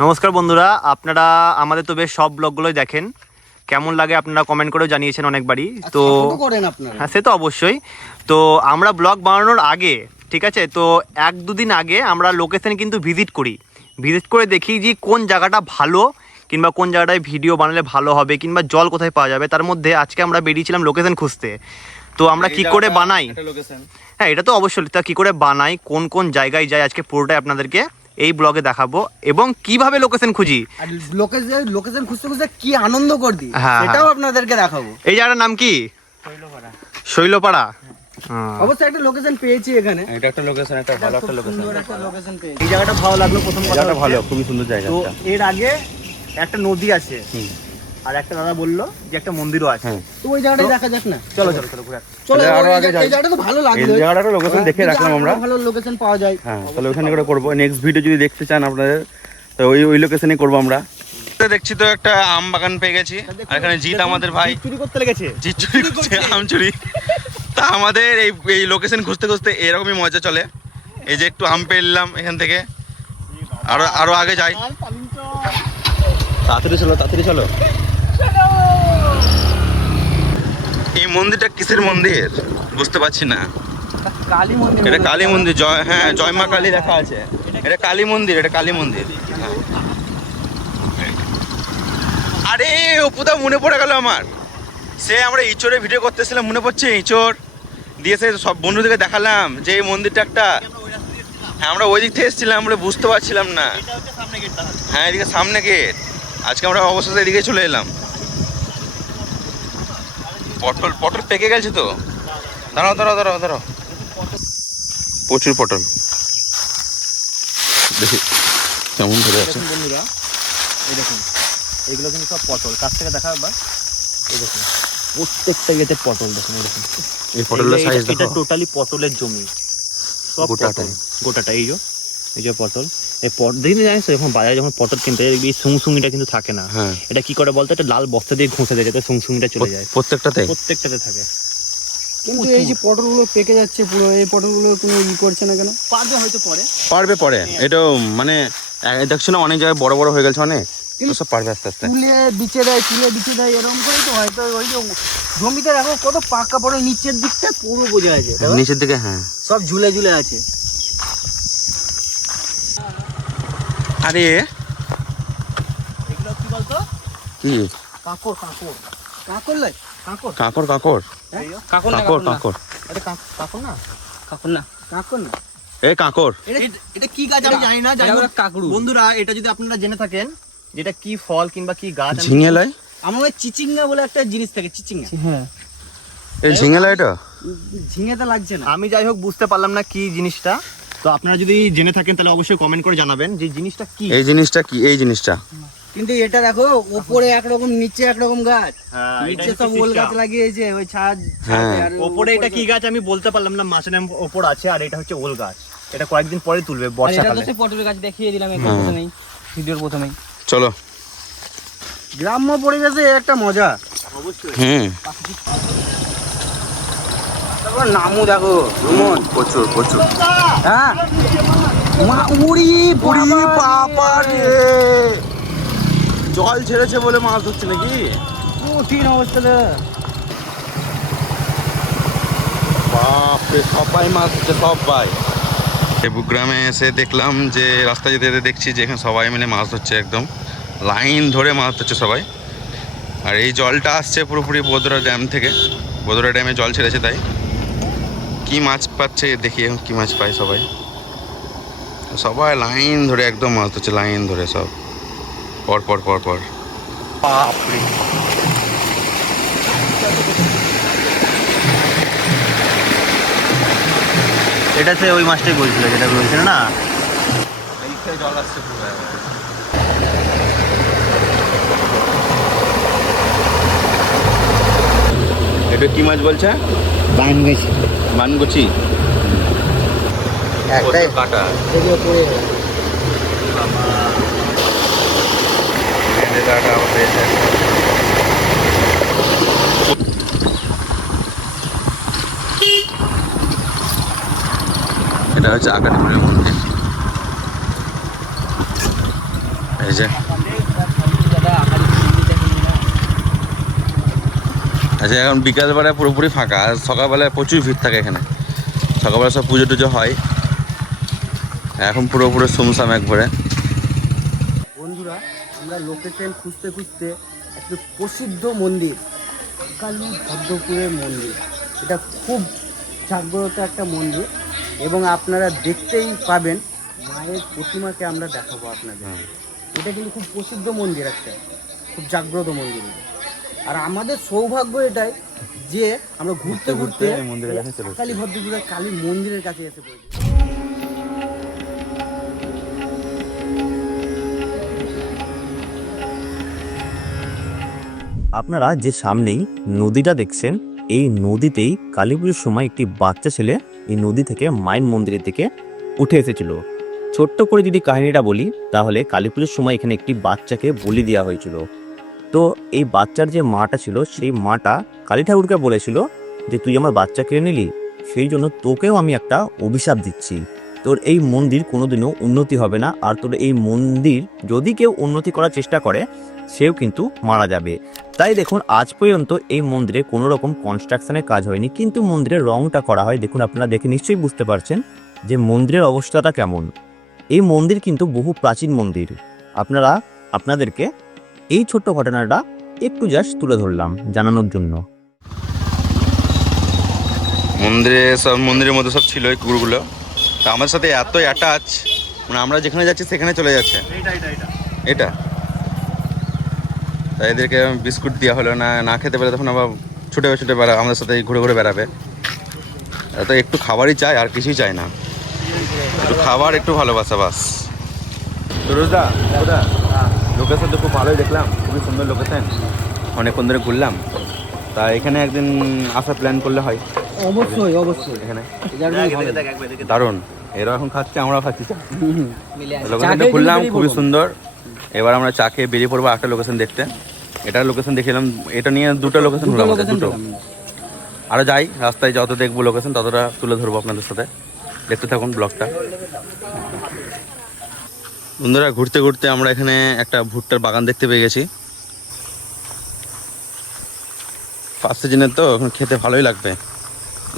নমস্কার বন্ধুরা আপনারা আমাদের তো বেশ সব ব্লগগুলোই দেখেন। কেমন লাগে আপনারা কমেন্ট করেও জানিয়েছেন অনেকবারই। তো করেন আপনারা। হ্যাঁ সে তো অবশ্যই। তো আমরা ব্লগ বানানোর আগে ঠিক আছে? তো এক দুদিন আগে আমরা লোকেশন কিন্তু ভিজিট করি। ভিজিট করে দেখি যে কোন জায়গাটা ভালো কিংবা কোন জায়গাটায় ভিডিও বানালে ভালো হবে কিংবা জল কোথায় পাওয়া যাবে। তার মধ্যে আজকে আমরা বেরিয়েছিলাম লোকেশন খুঁজতে। তো আমরা কি করে বানাই? হ্যাঁ এটা তো অবশ্যই। তা কী করে বানাই? কোন কোন জায়গায় যাই? আজকে পুরোটাই আপনাদেরকে এই ব্লগে দেখাবো। এবং কীভাবে লোকেশন খুঁজি? লোকেশন লোকেশন খুঁজতে খুঁজতে কি আনন্দ করবি? হ্যাঁ, সেটাও হ্যাঁ। আপনাদেরকে দেখাবো। এই জায়গাটার নাম কি? শৈলপাড়া। হ্যাঁ। অবশ্যই একটা লোকেশন পেয়েছি এখানে। এটা একটা লোকেশন একটা ভালো একটা লোকেশন একটা লোকেশন পেয়েছি। এই জায়গাটা ভালো লাগল প্রথম জায়গাটা ভালো খুবই সুন্দর জায়গা তো এর আগে একটা নদী আছে। আর একটা দাদা বলল যে একটা মন্দিরও আছে। হ্যাঁ। তো ওই জায়গাটাই দেখা যাক না। চলো চলো চলো ঘুরে চলো আরও আগে জায়গা- এই জায়গাটা তো ভালো এই জায়গাটা লোকেশন দেখে রাখলাম আমরা। ভালো লোকেশন পাওয়া যায়। হ্যাঁ তাহলে ওখানে করে করব। নেক্সট ভিডিও যদি দেখতে চান আপনাদের তো ওই ওই লোকেশনে করব আমরা। দেখছি তো একটা আম বাগান পেয়ে গেছি। আর এখানে জিৎ আমাদের ভাই। চুরি করতে লেগেছে। জিৎ চুরি করছে। আম চুরি। তা আমাদের এই এই লোকেশন খুঁজতে খুঁজতে এরকমই মজা চলে। এই যে একটু আম পেলাম এখান থেকে। আরও আরও আগে যাই। তাড়াতাড়ি চলো তাড়াতাড়ি চলো। এই মন্দিরটা কিসের মন্দির? বুঝতে পারছি না। কালী মন্দির। এটা কালী মন্দির জয় হ্যাঁ জয় মা কালী লেখা আছে। এটা কালী মন্দির এটা কালী মন্দির। আরে অপুদা মনে পড়ে গেল আমার। সে আমরা ইচোরে ভিডিও করতেছিলাম মনে পড়ছে ইচোর দিয়ে সে সব বন্ধুদেরকে দেখালাম যে এই মন্দিরটা একটা। হ্যাঁ আমরা ওই দিক থেকে এসেছিলাম আমরা বুঝতে পারছিলাম না। হ্যাঁ এদিকে সামনে গেট আজকে আমরা অবশেষে এদিকে চলে এলাম। পটল পটল পেকে গেছে তো? দাঁড়াও দাঁড়াও দাঁড়াও দাঁড়াও। প্রচুর পটল। দেখি, কেমন ধরে আছে। বন্ধুরা, এই দেখুন, এগুলো কিন্তু সব পটল। কাছ থেকে দেখা একবার। এই দেখুন, প্রত্যেকটা ইয়েতে পটল দেখুন, এই দেখুন। এই পটলের এই- সাইজ এটা টোটালি পটলের জমি। সব গোটাটাই। গোটাটা এই যে এই যে পটল। এই পট দেখি জানিস যখন বাজারে যখন পটল কিনতে দেখবি এই সুংসুঙিটা কিন্তু থাকে না। হ্যাঁ। এটা কি করে বলতো? এটা লাল বস্তা দিয়ে ঘষে দেয় যাতে সুংসুঙিটা চলে যায়। প্রত্যেকটাতে? প্রত্যেকটাতে থাকে। কিন্তু এই যে পটলগুলো পেকে যাচ্ছে পুরো এই পটলগুলো কোনো ই করছে না কেন? পারবে হয়তো পরে। পারবে পরে। এটা মানে দেখছ না অনেক জায়গায় বড় বড় হয়ে গেছে অনেক তো সব পারবে আস্তে আস্তে। তুলে বিচে দেয় তুলে বিচে দেয় এরকম করে তো হয়তো ওই যে জমিতে দেখো কত পাকা পড়ে নিচের দিকটা পুরো বোঝা আছে নিচের দিকে হ্যাঁ। সব ঝুলে ঝুলে আছে। আরে। এগুলো কি বলতো? কি? লাই এটা কাঁকড় না? কাঁকড় না। কাঁকড় না। এই কাঁকড়। এটা এটা কি গাছ আমি জানি না জানি এটা কাকড়ু বন্ধুরা এটা যদি আপনারা জেনে থাকেন যেটা কি ফল কিংবা কি গাছ আমি- ঝিঙে লাই আমার ওই চিচিঙ্গা বলে একটা জিনিস থাকে চিচিঙ্গা। হ্যাঁ। এই ঝিঙে লাই এটা? ঝিঙেটা লাগছে না। আমি যাই হোক বুঝতে পারলাম না কি জিনিসটা। তো আপনারা যদি জেনে থাকেন তাহলে অবশ্যই কমেন্ট করে জানাবেন যে জিনিসটা কি। এই জিনিসটা কি? এই জিনিসটা। কিন্তু এটা দেখো ওপরে একরকম নিচে একরকম গাছ। হ্যাঁ, নিচে সব ওল গাছ লাগিয়েছে ওই ছাদ হ্যাঁ। আর ওপরে এটা কি গাছ আমি বলতে পারলাম না মাছের নাম ওপর আছে আর এটা হচ্ছে ওল গাছ। এটা কয়েকদিন পরে তুলবে আর এটা তো বর্ষাকালে। সে পটলের গাছ দেখিয়ে দিলাম হ্যাঁ। প্রথমেই ভিডিওর প্রথমেই। চলো। গ্রাম্য পরিবেশে একটা মজা। হুম। নামও দেখো রুমন। প্রচুর প্রচুর। হ্যাঁ? মা উড়ি পুরি বাবা বাবা রে। জল ছেড়েছে বলে মাছ ধরছে নাকি? কঠিন অবস্থা রে। বাপরে সবাই মাছ ধরছে সবাই। দেবু গ্রামে এসে দেখলাম যে রাস্তা যেতে যেতে দেখছি যে এখানে সবাই মিলে মাছ ধরছে একদম। লাইন ধরে মাছ ধরছে সবাই। আর এই জলটা আসছে পুরোপুরি বোদরা ড্যাম থেকে। বোদরা ড্যামে জল ছেড়েছে তাই। কি মাছ পাচ্ছে দেখি এখন কী মাছ পায় সবাই। সবাই লাইন ধরে একদম মাছ ধরছে, লাইন ধরে সব। পর পর পর পর। এটা সে ওই মাছটাই বলছিল যেটা বলছিল না? জল আসছে এটা কি মাছ বলছে? বানগুচি বানগুচি একটাই। কাটা। কাটা এটা হচ্ছে আকাটিপুরের মন্দির। এই যে। আচ্ছা এখন বিকালবেলা পুরোপুরি ফাঁকা, আর সকালবেলায় প্রচুর ভিড় থাকে এখানে। সকালবেলা সব পুজো টুজো হয়। এখন পুরোপুরি সুমসাম একবারে বন্ধুরা, আমরা লোকেশন খুঁজতে খুঁজতে একটা প্রসিদ্ধ মন্দির, কালী ভদ্রপুরের মন্দির। এটা খুব জাগ্রত একটা মন্দির। এবং আপনারা দেখতেই পাবেন মায়ের প্রতিমাকে আমরা দেখাবো আপনাদের। এটা কিন্তু খুব প্রসিদ্ধ মন্দির একটা খুব জাগ্রত মন্দির আর আমাদের সৌভাগ্য এটাই যে আমরা ঘুরতে ঘুরতে। কালী ভদ্রপুরের কালী মন্দিরের কাছে এসে পড়েছি। আপনারা যে সামনেই নদীটা দেখছেন এই নদীতেই কালী পুজোর সময় একটি বাচ্চা ছেলে এই নদী থেকে মাইন মন্দিরের দিকে উঠে এসেছিল। ছোট্ট করে যদি কাহিনীটা বলি, তাহলে কালী পুজোর সময় এখানে একটি বাচ্চাকে বলি দেওয়া হয়েছিল। তো এই বাচ্চার যে মাটা ছিল, সেই মাটা কালী ঠাকুরকে বলেছিল যে, তুই আমার বাচ্চা কেড়ে নিলি, সেই জন্য তোকেও আমি একটা অভিশাপ দিচ্ছি। তোর এই মন্দির কোনোদিনও উন্নতি হবে না। আর তোর এই মন্দির যদি কেউ উন্নতি করার চেষ্টা করে, সেও কিন্তু মারা যাবে। তাই দেখুন, আজ পর্যন্ত এই মন্দিরে কোনো রকম কনস্ট্রাকশনের কাজ হয়নি। কিন্তু মন্দিরের রংটা করা হয়। দেখুন, আপনারা দেখে নিশ্চয়ই বুঝতে পারছেন যে মন্দিরের অবস্থাটা কেমন। এই মন্দির কিন্তু বহু প্রাচীন মন্দির। আপনারা, আপনাদেরকে এই ছোট্ট ঘটনাটা একটু জাস্ট তুলে ধরলাম জানানোর জন্য। মন্দিরে সব, মন্দিরের মধ্যে সব ছিল এই কুকুরগুলো। তা আমাদের সাথে এত অ্যাটাচ মানে আমরা যেখানে যাচ্ছি সেখানে চলে যাচ্ছে। এটা তাই এদেরকে বিস্কুট দেওয়া হলো না না খেতে পেলে তখন আবার ছুটে ছুটে বেড়া আমাদের সাথে ঘুরে ঘুরে বেড়াবে। তো একটু খাবারই চাই আর কিছুই চাই না। একটু খাবার একটু ভালোবাসা বাস। সুরজদা দাদা লোকেশন তো খুব ভালোই দেখলাম খুবই সুন্দর লোকেশন। অনেকক্ষণ ধরে ঘুরলাম। তা এখানে একদিন আসার প্ল্যান করলে হয়। অবশ্যই অবশ্যই। এখানে। দারুণ। এরা এখন খাচ্ছে আমরাও খাচ্ছি। লোকেশনটা খুললাম খুবই সুন্দর। এবার আমরা চা খেয়ে বেরিয়ে পড়ব একটা লোকেশন দেখতে। এটার লোকেশন দেখলাম এটা নিয়ে দুটো লোকেশন location দুটো। আরও যাই রাস্তায় যত দেখব লোকেশন ততটা তুলে ধরবো আপনাদের সাথে। দেখতে থাকুন ব্লগটা। বন্ধুরা ঘুরতে ঘুরতে আমরা এখানে একটা ভুট্টার বাগান দেখতে পেয়ে গেছি। ফার্স্ট সিজনের তো এখন খেতে ভালোই লাগবে।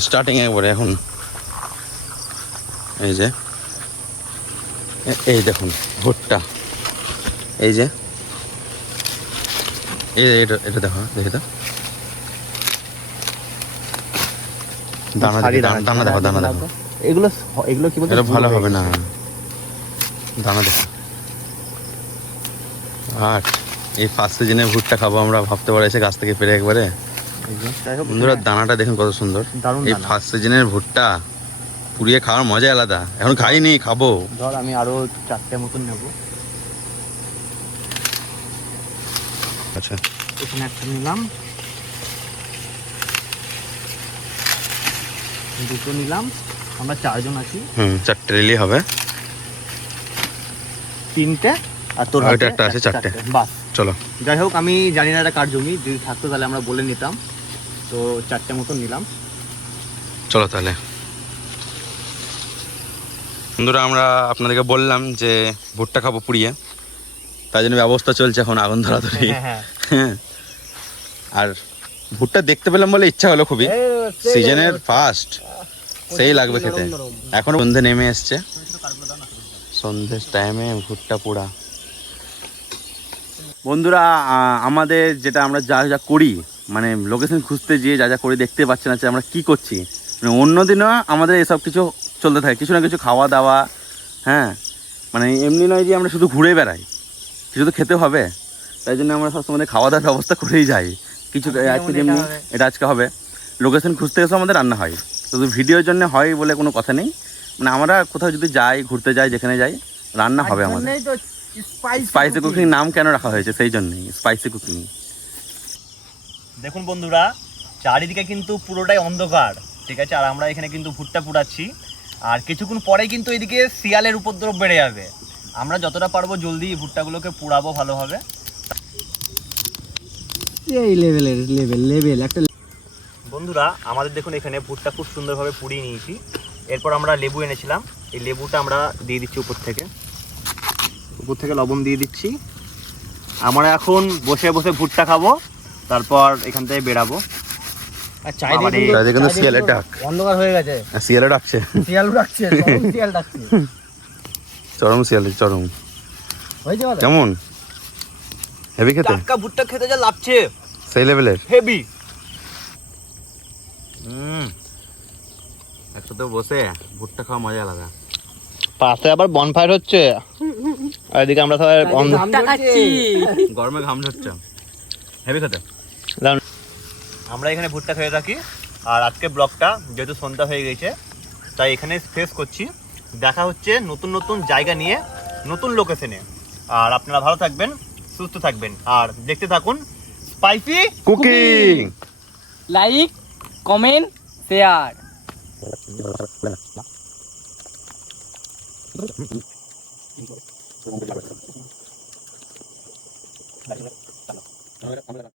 স্টার্টিং একবারে এখন। এই যে। এই দেখুন ভুট্টা। এই যে। এই এটা এটা দেখো দেখি তো। দানা দানা দেখো দানা দেখো। এগুলো এগুলো কি ভালো হবে না। দানা দেখো। আর এই ফার্স্ট সিজনে ভুট্টা খাব আমরা ভাবতে পারি এসে গাছ থেকে পেরে একবারে। বন্ধুরা দানাটা দেখুন কত সুন্দর। এই ফার্স্ট সিজনের ভুট্টা পুড়িয়ে খাওয়ার মজা আলাদা। এখন খাইনি খাব। ধর আমি আরও চারটে মতন নেব। আচ্ছা। এখানে একটা নিলাম। দুটো নিলাম। আমরা চারজন আছি। হুম চারটে রিলি হবে। তিনটে আর তোর একটা আছে, চারটে। বাস। চলো। যাই হোক আমি জানি না এটা কার জমি। যদি থাকতো তাহলে আমরা বলে নিতাম। তো চারটে মতন নিলাম। চলো তাহলে। বন্ধুরা আমরা আপনাদেরকে বললাম যে ভুট্টা খাব পুড়িয়ে। তাই জন্য ব্যবস্থা চলছে এখন আগুন ধরাধরি। হ্যাঁ হ্যাঁ। আর ভুট্টা দেখতে পেলাম বলে ইচ্ছা হলো খুবই। সিজনের ফার্স্ট। সেই লাগবে খেতে। এখন সন্ধে নেমে এসছে। সন্ধ্যের টাইমে ভুট্টা পোড়া। বন্ধুরা আমাদের যেটা আমরা যা যা করি মানে লোকেশন খুঁজতে গিয়ে যা যা করে দেখতে পাচ্ছেন না যে আমরা কি করছি? মানে অন্যদিনও আমাদের এসব কিছু চলতে থাকে কিছু না কিছু খাওয়া দাওয়া হ্যাঁ? মানে এমনি নয় যে আমরা শুধু ঘুরে বেড়াই কিছু তো খেতে হবে। তাই জন্য আমরা সবসময় খাওয়া দাওয়ার ব্যবস্থা করেই যাই। কিছু আজকে যেমনি এটা আজকে হবে। লোকেশন খুঁজতে এসে আমাদের রান্না হয়। শুধু ভিডিওর জন্য হয় বলে কোনো কথা নেই। মানে আমরা কোথাও যদি যাই ঘুরতে যাই যেখানে যাই রান্না হবে আমাদের। স্পাইসি। কুকিং নাম কেন রাখা হয়েছে? সেই জন্যই স্পাইসি কুকিং দেখুন বন্ধুরা চারিদিকে কিন্তু পুরোটাই অন্ধকার ঠিক আছে? আর আমরা এখানে কিন্তু ভুট্টা পুড়াচ্ছি আর কিছুক্ষণ পরে কিন্তু এদিকে শিয়ালের উপদ্রব বেড়ে যাবে। আমরা যতটা পারব জলদি ভুট্টাগুলোকে পুড়াবো ভালোভাবে। এই লেভেলের লেভেল লেভেল একটা বন্ধুরা আমাদের দেখুন এখানে ভুট্টা খুব সুন্দরভাবে পুড়িয়ে নিয়েছি। এরপর আমরা লেবু এনেছিলাম। এই লেবুটা আমরা দিয়ে দিচ্ছি উপর থেকে। উপর থেকে লবণ দিয়ে দিচ্ছি। আমরা এখন বসে বসে ভুট্টা খাব। তারপর এখান থেকে বেরাবো। আর বাবারে। চারিদিকে কিন্তু শিয়ালের ডাক। অন্ধকার হয়ে গেছে। শিয়ালে ডাকছে। শিয়াল ডাকছে শিয়াল ডাকছে। চরম শিয়ালে চরম। হয়েছে কেমন? হেভি খেতে? টাটকা ভুট্টা খেতে যা লাগছে। সেই লেভেলের হেভি হুম। একসাথে বসে ভুট্টা খাওয়া মজা আলাদা। পাশে আবার বনফায়ার হচ্ছে। আর এদিকে আমরা সবাই গরমে ঘাম ঝরছে। হেভি খেতে। আমরা এখানে ভুট্টা খেয়ে থাকি আর আজকে ব্লগটা যেহেতু সন্ধ্যা হয়ে গেছে তাই এখানে ফেস করছি। দেখা হচ্ছে নতুন নতুন জায়গা নিয়ে নতুন লোকেশনে আর আপনারা ভালো থাকবেন সুস্থ থাকবেন। আর দেখতে থাকুন spicy cooking like comment share